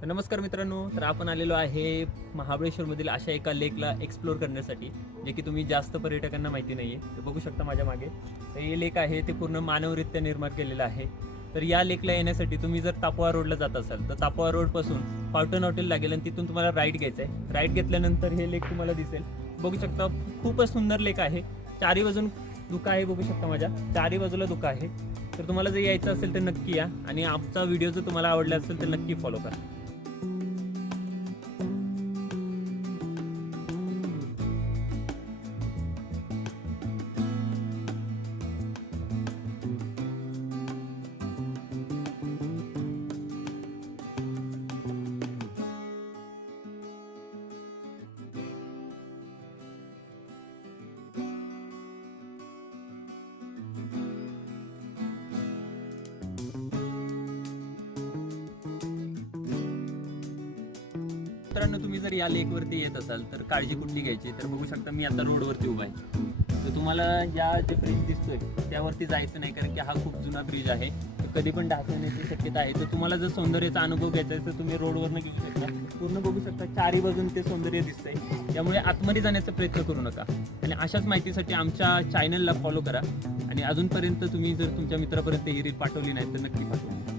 तर नमस्कार मित्रांनो, तर आपण आलेलो आहे महाबळेश्वरमधील अशा एका लेकला एक्सप्लोर करण्यासाठी, जे की तुम्ही जास्त पर्यटकांना माहिती नाही आहे. ते बघू शकता माझ्या मागे. तर हे लेक आहे ते पूर्ण मानवरित्या निर्माण केलेलं आहे. तर या लेकला येण्यासाठी तुम्ही जर तापोळा रोडला जात असाल तर तापोळा रोडपासून फाउंटन हॉटेल लागेल आणि तिथून तुम्हाला राईट घ्यायचं आहे. राईट घेतल्यानंतर हे लेक तुम्हाला दिसेल. बघू शकता खूपच सुंदर लेक आहे. चारी बाजून धुकं आहे, बघू शकता माझ्या चारी बाजूला धुकं आहे. तर तुम्हाला जर यायचं असेल तर नक्की या आणि आमचा व्हिडिओ जर तुम्हाला आवडला असेल तर नक्की फॉलो करा. मित्रांनो, तुम्ही जर या लेकवरती येत असाल तर काळजी कुठली घ्यायची, तर बघू शकता मी आता रोडवरती उभा आहे. तर तुम्हाला या जे ब्रिज दिसतोय त्यावरती जायचं नाही, कारण की हा खूप जुना ब्रिज आहे. तर कधी पण ढासळण्याची शक्यता आहे. तर तुम्हाला जर सौंदर्याचा अनुभव घ्यायचा आहे तर तुम्ही रोडवरनं घेऊ शकता. पूर्ण बघू शकता चारी बाजून ते सौंदर्य दिसतंय. त्यामुळे आतमध्ये जाण्याचा प्रयत्न करू नका. आणि अशाच माहितीसाठी आमच्या चॅनलला फॉलो करा. आणि अजूनपर्यंत तुम्ही जर तुमच्या मित्रापर्यंत ही रील पाठवली नाही तर नक्की पाठवा.